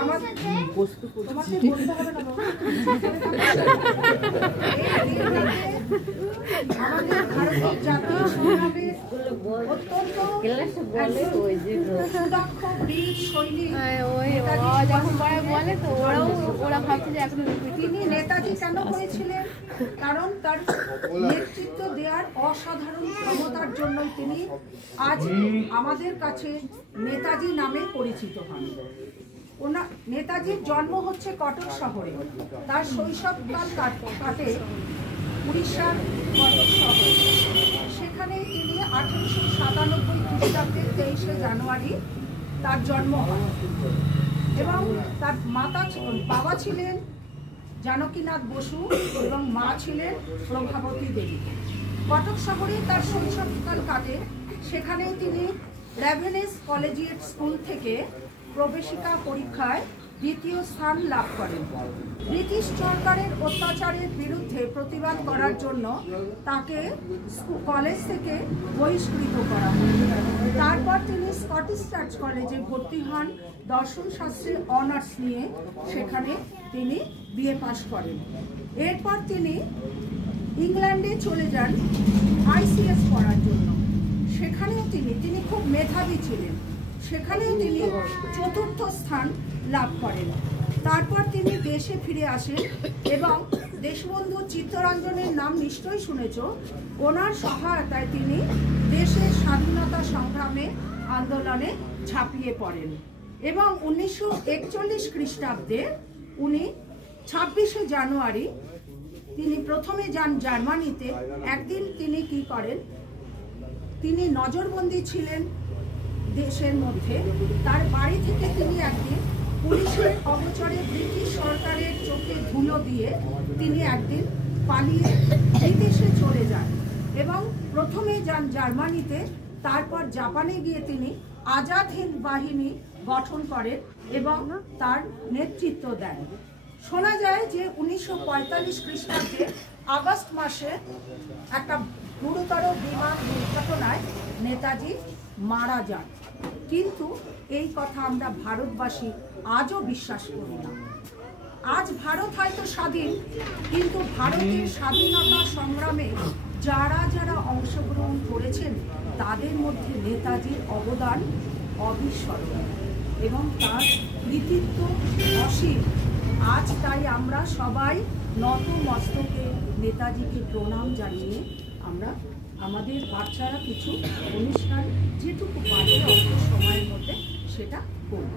আমাদের তোমাকে বলতে হবে না আমাদের ভারতীয় জাতীয় সংগ্রামে অত্যন্ত সুদক্ষ বীর সৈনিক তিনি নেতাজি কেন হয়েছিলেন? কারণ তার নেতৃত্ব দেওয়ার অসাধারণ ক্ষমতার জন্যই তিনি আজ আমাদের কাছে নেতাজি নামে পরিচিত হন। নেতাজির জন্ম হচ্ছে কটক শহরে, তার শৈশবকাল কাটে উড়িষ্যার কটক শহরে। সেখানে তিনি 1897 খ্রিস্টাব্দের 23শে জানুয়ারি তার জন্ম হয় এবং তার বাবা ছিলেন জানকীনাথ বসু এবং মা ছিলেন প্রভাবতী দেবী। কটক শহরে তার শৈশবকাল কাটে। সেখানেই তিনি রেভেনেস কলেজিয়েট স্কুল থেকে প্রবেশিকা পরীক্ষায় দ্বিতীয় স্থান লাভ করেন। ব্রিটিশ সরকারের অত্যাচারের বিরুদ্ধে প্রতিবাদ করার জন্য তাকে কলেজ থেকে বহিষ্কৃত করা হয়। তারপর তিনি স্কটিশ চার্চ কলেজে ভর্তি হন দর্শন শাস্ত্রে অনার্স নিয়ে। সেখানে তিনি বিএ পাশ করেন। এরপর তিনি ইংল্যান্ডে চলে যান আইসিএস পড়ার জন্য। সেখানেও তিনি খুব মেধাবী ছিলেন। সেখানেও তিনি চতুর্থ স্থান লাভ করেন। তারপর তিনি দেশে ফিরে আসেন এবং দেশবন্ধু চিত্তরঞ্জনের নাম নিশ্চয়ই শুনেছ। ওনার সহায়তায় তিনি দেশের স্বাধীনতা সংগ্রামে আন্দোলনে ঝাঁপিয়ে পড়েন এবং 1941 খ্রিস্টাব্দে উনি 26শে জানুয়ারি তিনি প্রথমে যান জার্মানিতে। একদিন তিনি কি করেন, তিনি নজরবন্দি ছিলেন দেশের মধ্যে। তার বাড়ি থেকে তিনি একদিন পুলিশের অবচরে ব্রিটিশ সরকারের চোখে ধুলো দিয়ে তিনি একদিন পালিয়ে বিদেশে চলে যান এবং প্রথমে যান জার্মানিতে। তারপর জাপানে গিয়ে তিনি আজাদ হিন্দ বাহিনী গঠন করেন এবং তার নেতৃত্ব দেন। শোনা যায় যে 1945 খ্রিস্টাব্দে আগস্ট মাসে একটা গুরুতর বিমান দুর্ঘটনায় নেতাজি মারা যান। কিন্তু এই কথা আমরা ভারতবাসী আজও বিশ্বাস করি না। আজ ভারত হয়তো স্বাধীন, কিন্তু ভারতের স্বাধীনতা সংগ্রামে যারা যারা অংশগ্রহণ করেছেন তাদের মধ্যে নেতাজির অবদান অবিস্মরণীয় এবং তার কৃতিত্ব অসীম। আজ তাই আমরা সবাই নত মস্তকে নেতাজিকে প্রণাম জানিয়ে আমরা আমাদের বাচ্চারা কিছু অনুষ্ঠান যেটুকু পারে অল্প সময়ের মধ্যে সেটা করব।